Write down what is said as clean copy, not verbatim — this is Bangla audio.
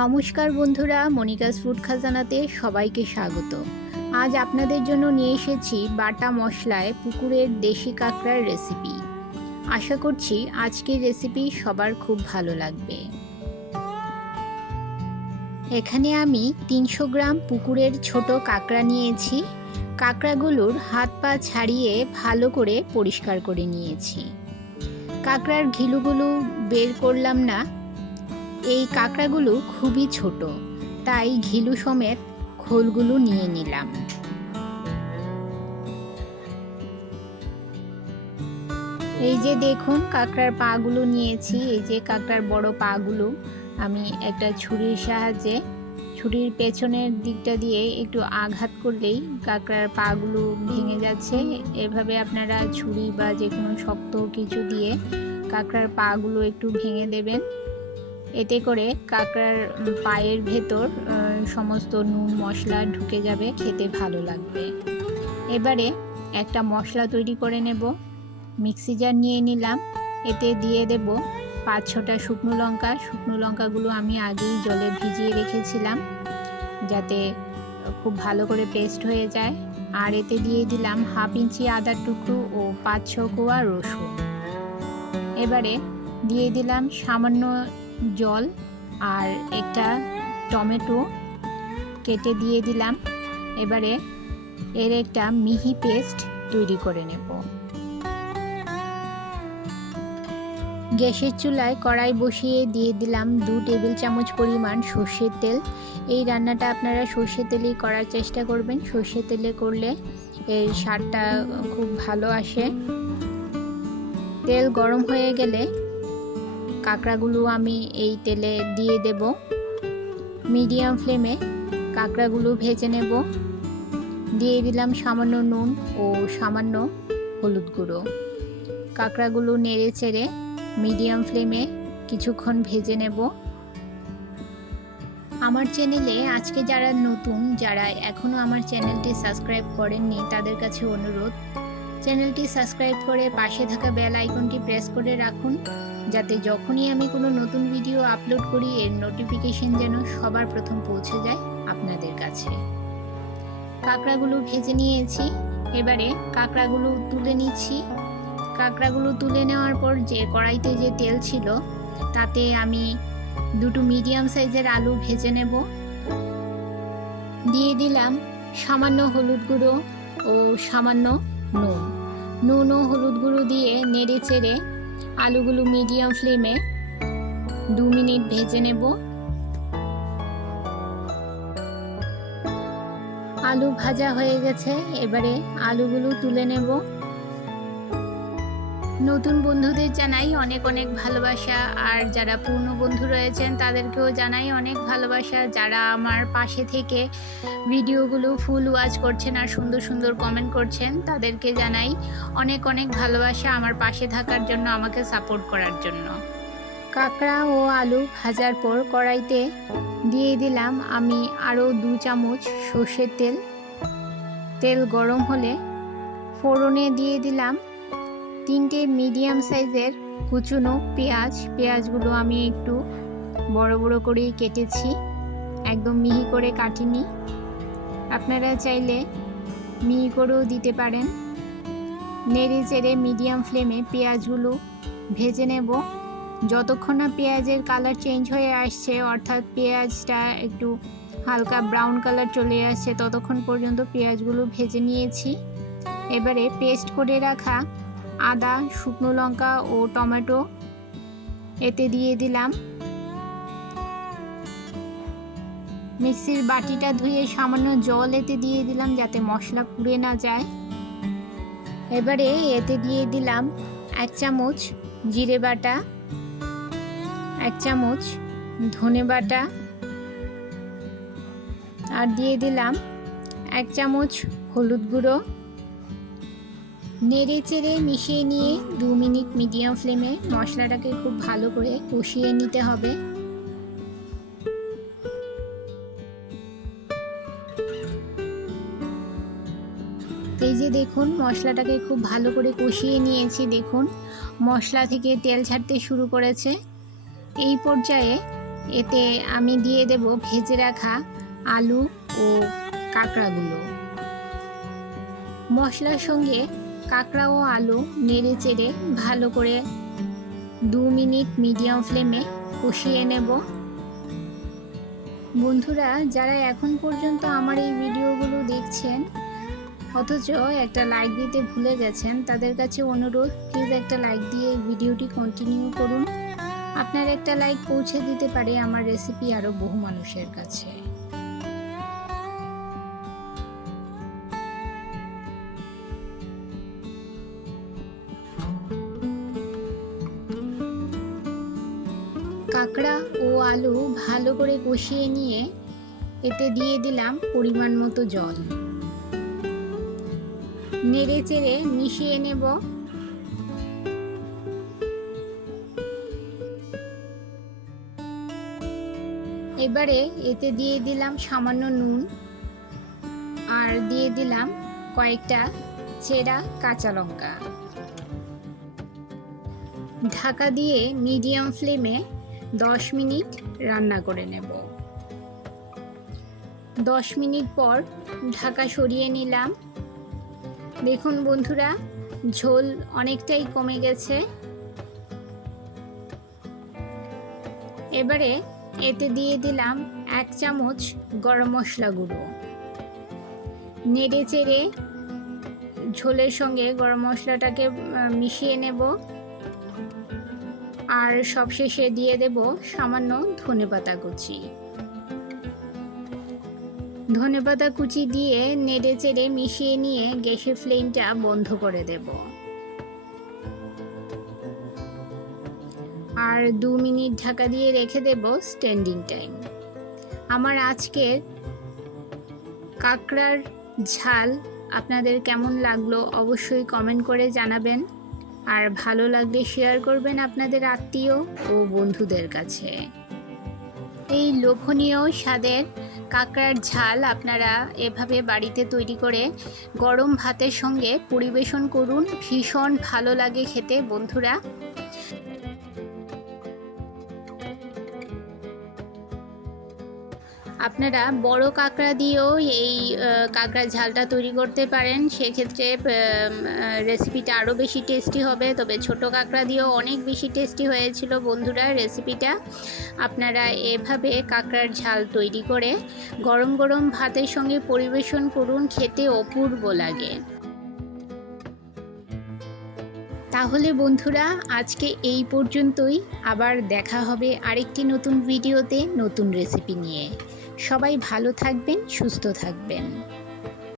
নমস্কার বন্ধুরা, মনিকাস ফুড খাজানাতে সবাইকে স্বাগত। আজ আপনাদের জন্য নিয়ে এসেছি বাটা মশলায় পুকুরের দেশি কাঁকড়ার রেসিপি। আশা করছি আজকের রেসিপি সবার খুব ভালো লাগবে। এখানে আমি 300 গ্রাম পুকুরের ছোট কাঁকড়া নিয়েছি। কাঁকড়াগুলোর হাত পা ছাড়িয়ে ভালো করে পরিষ্কার করে নিয়েছি। কাঁকড়ার ঘিলুগুলো বের করলাম না। এই কাঁকড়াগুলো খুবই ছোট, তাই ঘিলু সমেত খোলগুলো নিয়ে নিলাম। এই যে দেখুন কাঁকড়ার পাগুলো নিয়েছি। এই যে কাঁকড়ার বড় পাগুলো আমি একটা ছুরির সাহায্যে ছুরির পেছনের দিকটা দিয়ে একটু আঘাত করলেই কাঁকড়ার পাগুলো ভেঙে যাচ্ছে। এভাবে আপনারা ছুরি বা যে কোনো শক্ত কিছু দিয়ে কাঁকড়ার পাগুলো একটু ভেঙে দেবেন। এতে করে কাঁকড়ার পায়ের ভেতর সমস্ত নুন মশলা ঢুকে যাবে, খেতে ভালো লাগবে। এবারে একটা মশলা তৈরি করে নেব। মিক্সি জার নিয়ে নিলাম, এতে দিয়ে দেব 5-6টা শুকনো লঙ্কা। শুকনো লঙ্কাগুলো আমি আগেই জলে ভিজিয়ে রেখেছিলাম যাতে খুব ভালো করে পেস্ট হয়ে যায়। আর এতে দিয়ে দিলাম 1/2 ইঞ্চি আদার টুকরো ও 5-6 কোয়া রসুন। এবারে দিয়ে দিলাম সামান্য জল আর একটা টমেটো কেটে দিয়ে দিলাম। এবারে এর একটা মিহি পেস্ট তৈরি করে নেব। গ্যাসের চুলায় কড়াই বসিয়ে দিয়ে দিলাম 2 টেবিল চামচ পরিমাণ সর্ষের তেল। এই রান্নাটা আপনারা সর্ষের তেলেই করার চেষ্টা করবেন। সর্ষের তেলে করলে এর স্বাদটা খুব ভালো আসে। তেল গরম হয়ে গেলে কাঁকড়াগুলো আমি এই তেলে দিয়ে দেব। মিডিয়াম ফ্লেমে কাঁকড়াগুলো ভেজে নেব। দিয়ে দিলাম সামান্য নুন ও সামান্য হলুদ গুঁড়ো। কাঁকড়াগুলো নেড়ে চেড়ে মিডিয়াম ফ্লেমে কিছুক্ষণ ভেজে নেব। আমার চ্যানেলে আজকে যারা নতুন, যারা এখনও আমার চ্যানেলটি সাবস্ক্রাইব করেননি, তাদের কাছে অনুরোধ, চ্যানেলটি সাবস্ক্রাইব করে পাশে থাকা বেল আইকনটি প্রেস করে রাখুন, যাতে যখনই আমি কোনো নতুন ভিডিও আপলোড করি এর নোটিফিকেশন যেন সবার প্রথম পৌঁছে যায় আপনাদের কাছে। কাঁকড়াগুলো ভেজে নিয়েছি, এবারে কাঁকড়াগুলো তুলে নিচ্ছি। কাঁকড়াগুলো তুলে নেওয়ার পর যে কড়াইতে যে তেল ছিল তাতে আমি 2টো মিডিয়াম সাইজের আলু ভেজে নেব। দিয়ে দিলাম সামান্য হলুদ গুঁড়ো ও সামান্য নুন ও হলুদ গুঁড়ো দিয়ে নেড়ে চেড়ে আলুগুলো মিডিয়াম ফ্লেমে 2 মিনিট ভেজে নেব। আলু ভাজা হয়ে গেছে, এবারে আলুগুলো তুলে নেব। নতুন বন্ধুদের জানাই অনেক অনেক ভালোবাসা, আর যারা পূর্ণ বন্ধু রয়েছেন তাদেরকেও জানাই অনেক ভালোবাসা। যারা আমার পাশে থেকে ভিডিওগুলো ফুল ওয়াচ করছেন আর সুন্দর সুন্দর কমেন্ট করছেন তাদেরকে জানাই অনেক অনেক ভালোবাসা আমার পাশে থাকার জন্য, আমাকে সাপোর্ট করার জন্য। কাঁকড়া ও আলু ভাজার পর কড়াইতে দিয়ে দিলাম আমি আরও 2 চামচ সর্ষের তেল। তেল গরম হলে ফোড়নে দিয়ে দিলাম 3টে মিডিয়াম সাইজের কুচনো পেঁয়াজ। পেঁয়াজগুলো আমি একটু বড় বড় করেই কেটেছি, একদম মিহি করে কাটিনি। আপনারা চাইলে মিহি করেও দিতে পারেন। নেড়ে চেড়ে মিডিয়াম ফ্লেমে পেঁয়াজগুলো ভেজে নেব। যতক্ষণ না পেঁয়াজের কালার চেঞ্জ হয়ে আসছে, অর্থাৎ পেঁয়াজটা একটু হালকা ব্রাউন কালার চলে আসছে, ততক্ষণ পর্যন্ত পেঁয়াজগুলো ভেজে নিয়েছি। এবারে পেস্ট করে রাখা আদা, শুকনো লঙ্কা ও টমেটো এতে দিয়ে দিলাম। মিক্সির বাটিটা ধুয়ে সামান্য জল এতে দিয়ে দিলাম যাতে মশলা পুড়ে না যায়। এবারে এতে দিয়ে দিলাম 1 চামচ জিরে বাটা, 1 চামচ ধনে বাটা, আর দিয়ে দিলাম 1 চামচ হলুদ গুঁড়ো। নেড়ে চেড়ে মিশিয়ে নিয়ে 2 মিনিট মিডিয়াম ফ্লেমে মশলাটাকে খুব ভালো করে কষিয়ে নিতে হবে। এই যে দেখুন মশলাটাকে খুব ভালো করে কষিয়ে নিয়েছি। দেখুন মশলা থেকে তেল ছাড়তে শুরু করেছে। এই পর্যায়ে এতে আমি দিয়ে দেব ভেজে রাখা আলু ও কাঁকড়াগুলো। মশলার সঙ্গে কাঁকড়া ও আলু নেড়ে চেড়ে ভালো করে 2 মিনিট মিডিয়াম ফ্লেমে কষিয়ে নেব। বন্ধুরা, যারা এখন পর্যন্ত আমার এই ভিডিওগুলো দেখছেন অথচ একটা লাইক দিতে ভুলে গেছেন, তাদের কাছে অনুরোধ, প্লিজ একটা লাইক দিয়ে ভিডিওটি কন্টিনিউ করুন। আপনার একটা লাইক পৌঁছে দিতে পারে আমার রেসিপি আরও বহু মানুষের কাছে। কাঁকড়া ও আলু ভালো করে কষিয়ে নিয়ে এতে দিয়ে দিলাম পরিমাণ মতো জল। নেড়ে চেড়ে মিশিয়ে নেব। এবারে এতে দিয়ে দিলাম সামান্য নুন আর দিয়ে দিলাম কয়েকটা চেরা কাঁচা লঙ্কা। ঢাকা দিয়ে মিডিয়াম ফ্লেমে 10 মিনিট রান্না করে নেব। 10 মিনিট পর ঢাকা সরিয়ে নিলাম। দেখুন বন্ধুরা, ঝোল অনেকটাই কমে গেছে। এবারে এতে দিয়ে দিলাম 1 চামচ গরম মশলা গুঁড়ো। নেড়ে চেড়ে ঝোলের সঙ্গে গরম মশলাটাকে মিশিয়ে নেব। আর সবশেষে দিয়ে দেব সামান্য ধনেপাতা কুচি। ধনেপাতা কুচি দিয়ে নেড়ে চেড়ে মিশিয়ে নিয়ে গ্যাসের ফ্লেমটা বন্ধ করে দেব। আর 2 মিনিট ঢাকা দিয়ে রেখে দেব স্ট্যান্ডিং টাইম। আমার আজকের কাঁকড়ার ঝাল আপনাদের কেমন লাগলো অবশ্যই কমেন্ট করে জানাবেন। আর ভালো লাগলে শেয়ার করবেন আপনাদের আত্মীয় ও বন্ধুদের কাছে। এই লোভনীয় স্বাদের কাঁকড়ার ঝাল আপনারা এভাবে বাড়িতে তৈরি করে গরম ভাতের সঙ্গে পরিবেশন করুন, ভীষণ ভালো লাগে খেতে বন্ধুরা। আপনারা বড় কাঁকড়া দিয়েও এই কাঁকড়ার ঝালটা তৈরি করতে পারেন, সেক্ষেত্রে রেসিপিটা আরও বেশি টেস্টি হবে। তবে ছোট কাঁকড়া দিয়েও অনেক বেশি টেস্টি হয়েছিল বন্ধুরা রেসিপিটা। আপনারা এভাবে কাঁকড়ার ঝাল তৈরি করে গরম গরম ভাতের সঙ্গে পরিবেশন করুন, খেতে অপূর্ব লাগে। তাহলে বন্ধুরা, আজকে এই পর্যন্তই। আবার দেখা হবে আরেকটি নতুন ভিডিওতে নতুন রেসিপি নিয়ে। সবাই ভালো থাকবেন, সুস্থ থাকবেন।